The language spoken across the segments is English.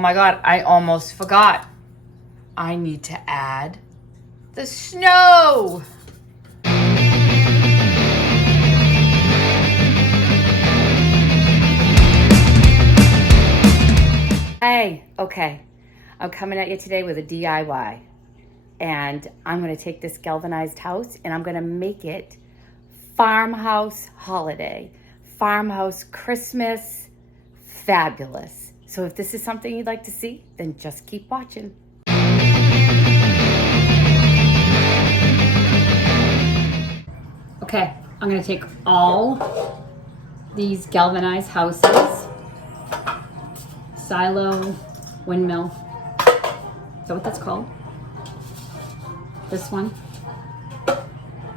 Oh my God, I almost forgot. I need to add the snow. Hey, okay. I'm coming at you today with a DIY. And I'm gonna take this galvanized house and I'm gonna make it Farmhouse holiday. Farmhouse Christmas, fabulous. So if this is something you'd like to see, then just keep watching. Okay, I'm gonna take all these galvanized houses, silo, windmill, is that what that's called? This one,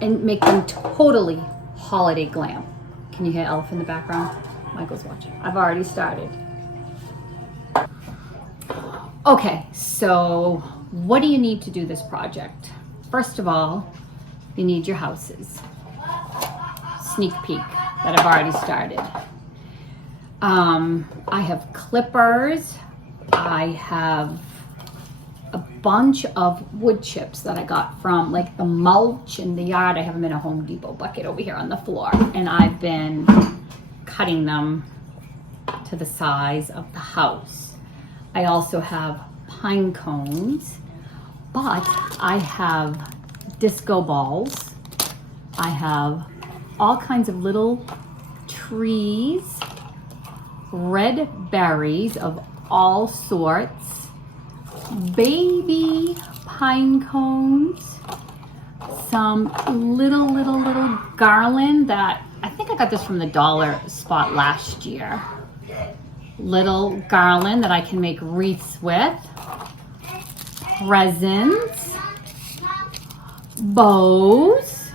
and make them totally holiday glam. Can you hear Elf in the background? Michael's watching. I've already started. Okay, so what do you need to do this project? First of all, you need your houses. Sneak peek that I've already started. I have clippers. I have a bunch of wood chips that I got from like the mulch in the yard. I have them in a Home Depot bucket over here on the floor, and I've been cutting them to the size of the house. I also have pine cones, but I have disco balls. I have all kinds of little trees, red berries of all sorts, baby pine cones, some little garland that I think I got this from the dollar spot last year. Little garland that I can make wreaths with, presents, bows.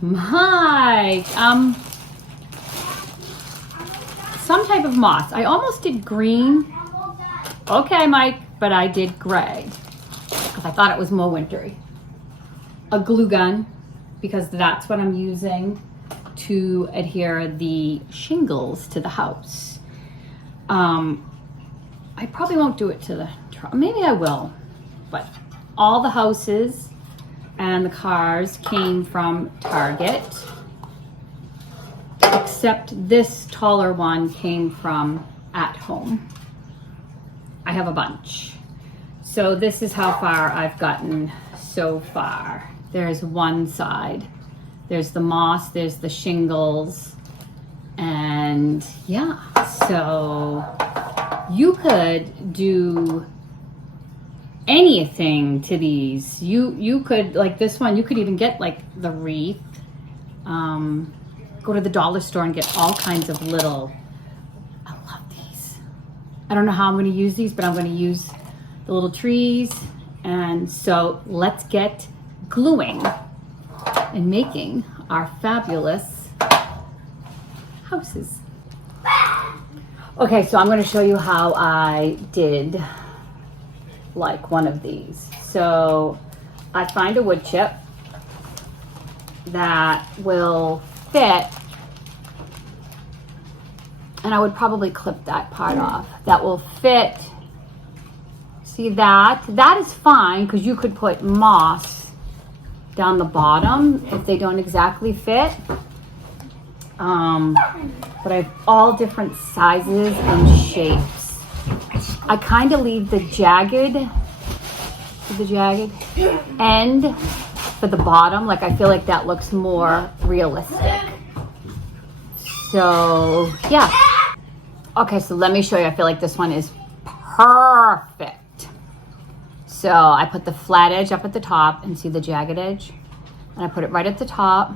Mike, some type of moss. I almost did green. Okay, Mike, but I did gray because I thought it was more wintry. A glue gun, because that's what I'm using to adhere the shingles to the house. I probably won't do it to the truck. Maybe I will, but all the houses and the cars came from Target, except this taller one came from At Home. I have a bunch. So this is how far I've gotten so far. There's one side. There's the moss, there's the shingles, and yeah, so you could do anything to these. You could, like this one, you could even get like the wreath. Go to the dollar store and get all kinds of little, I love these. I don't know how I'm going to use these, but I'm going to use the little trees. And so let's get gluing and making our fabulous houses. Okay, so I'm going to show you how I did like one of these. So I find a wood chip that will fit, and I would probably clip that part off. That will fit. See that? That is fine because you could put moss down the bottom if they don't exactly fit. But I have all different sizes and shapes. I kind of leave the jagged end for the bottom. Like I feel like that looks more realistic. So yeah. Okay, so let me show you. I feel like this one is perfect. So I put the flat edge up at the top, and see the jagged edge? And I put it right at the top.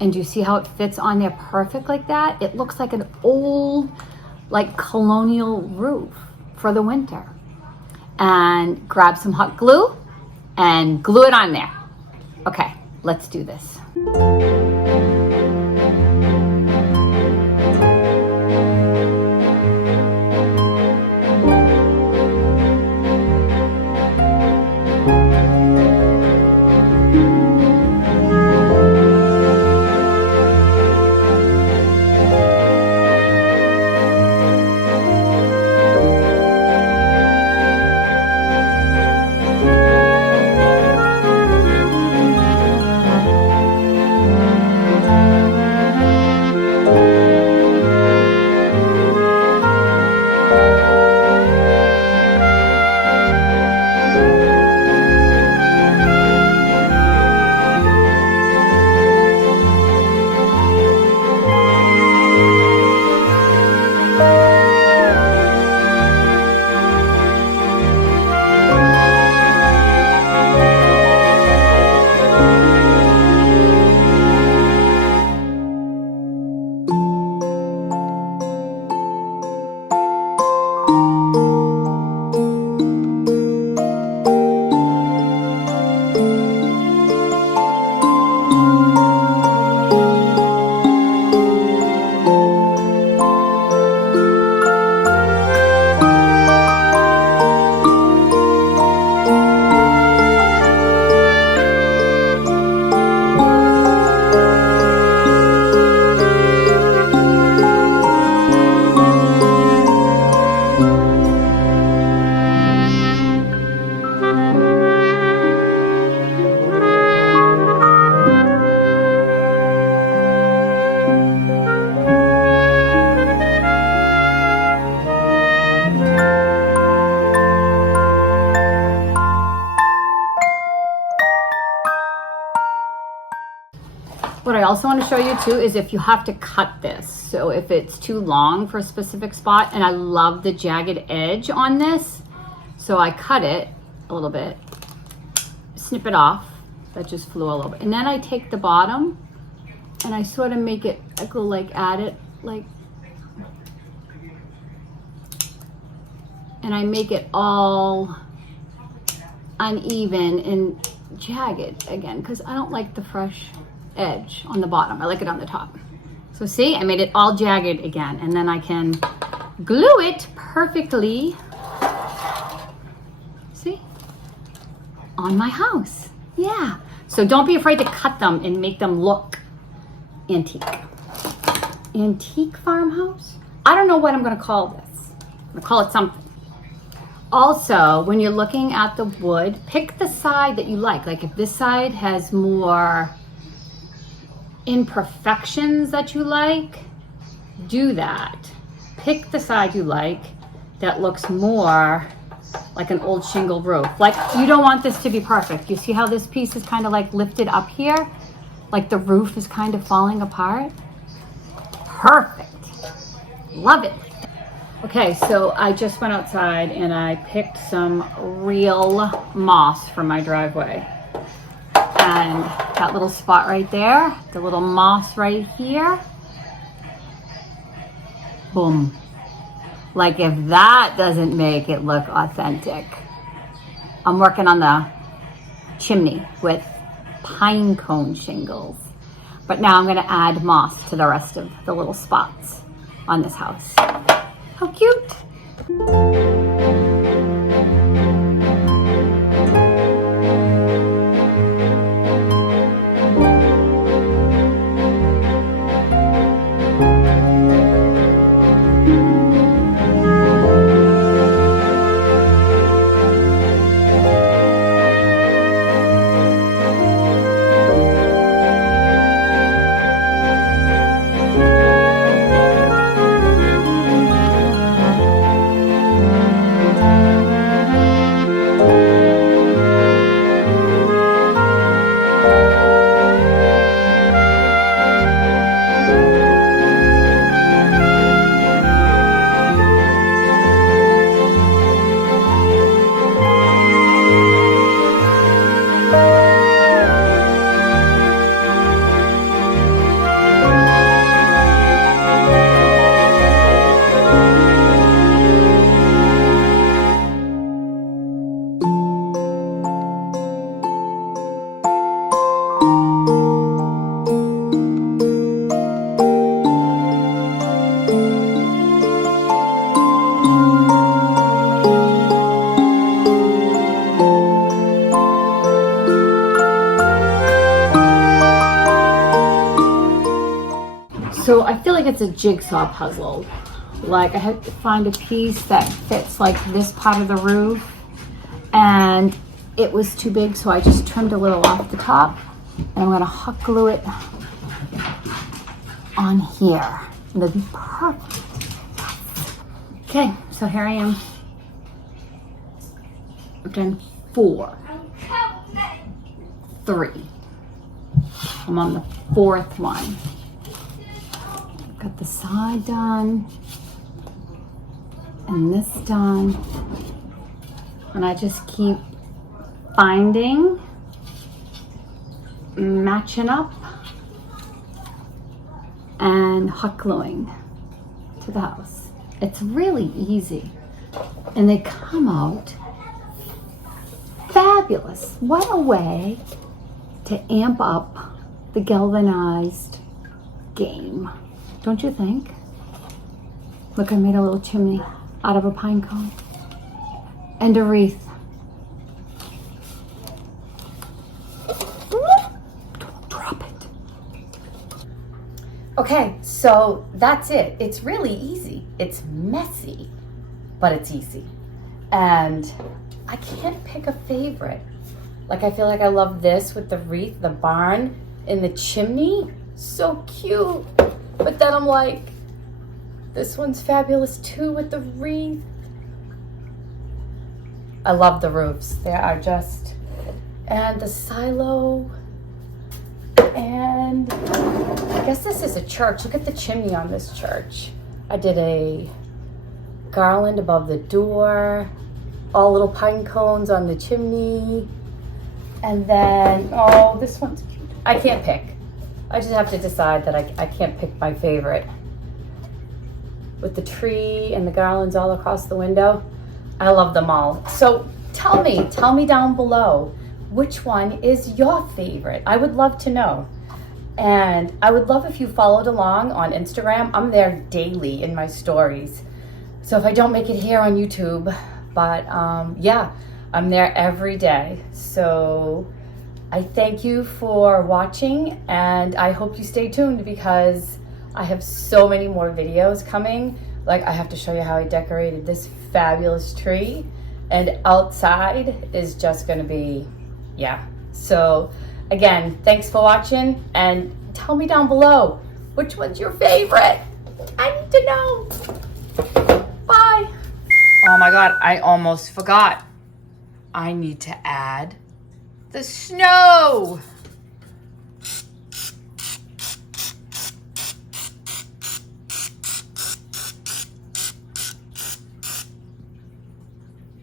And do you see how it fits on there perfect like that? It looks like an old, like colonial roof for the winter. And grab some hot glue and glue it on there. Okay, let's do this. What I also want to show you too is if you have to cut this. So if it's too long for a specific spot, and I love the jagged edge on this, so I cut it a little bit, snip it off. That just flew all over. And then I take the bottom and I sort of make it, I go like at it, like, and I make it all uneven and jagged again, because I don't like the fresh edge on the bottom. I like it on the top. So see, I made it all jagged again, and then I can glue it perfectly, see, on my house. Yeah. So don't be afraid to cut them and make them look antique. Antique farmhouse? I don't know what I'm going to call this. I'm going to call it something. Also, when you're looking at the wood, pick the side that you like. Like if this side has more imperfections that you like, do that. Pick the side you like that looks more like an old shingle roof. Like you don't want this to be perfect. You see how this piece is kind of like lifted up here? Like the roof is kind of falling apart. Perfect. Love it. Okay, so I just went outside and I picked some real moss for my driveway. And that little spot right there, the little moss right here. Boom. Like if that doesn't make it look authentic. I'm working on the chimney with pine cone shingles. But now I'm gonna add moss to the rest of the little spots on this house. How cute. So I feel like it's a jigsaw puzzle. Like I had to find a piece that fits like this part of the roof, and it was too big, so I just trimmed a little off the top, and I'm gonna hot glue it on here. And it'll be perfect. Okay, so here I am. I've done 4. 3. I'm on the 4th one. Got the side done and this done, and I just keep finding, matching up, and hot gluing to the house. It's really easy, and they come out fabulous. What a way to amp up the galvanized game. Don't you think? Look, I made a little chimney out of a pine cone and a wreath. Don't drop it. Okay, so that's it. It's really easy. It's messy, but it's easy. And I can't pick a favorite. Like I feel like I love this with the wreath, the barn, and the chimney. So cute. But then I'm like, this one's fabulous too with the wreath. I love the roofs. They are just, and the silo, and is a church. Look at the chimney on this church. I did a garland above the door, all little pine cones on the chimney. And then, oh, this one's cute. I can't pick. I just have to decide that I can't pick my favorite. With the tree and the garlands all across the window. I love them all. So tell me down below, which one is your favorite? I would love to know. And I would love if you followed along on Instagram. I'm there daily in my stories. So if I don't make it here on YouTube, but yeah, I'm there every day. So I thank you for watching, and I hope you stay tuned because I have so many more videos coming. Like, I have to show you how I decorated this fabulous tree, and outside is just gonna be, yeah. So again, thanks for watching, and tell me down below, which one's your favorite? I need to know. Bye. Oh my God, I almost forgot. I need to add the snow.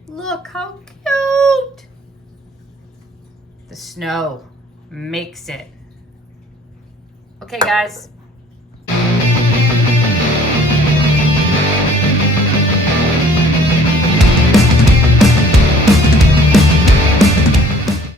Look how cute. The snow makes it. Okay, guys.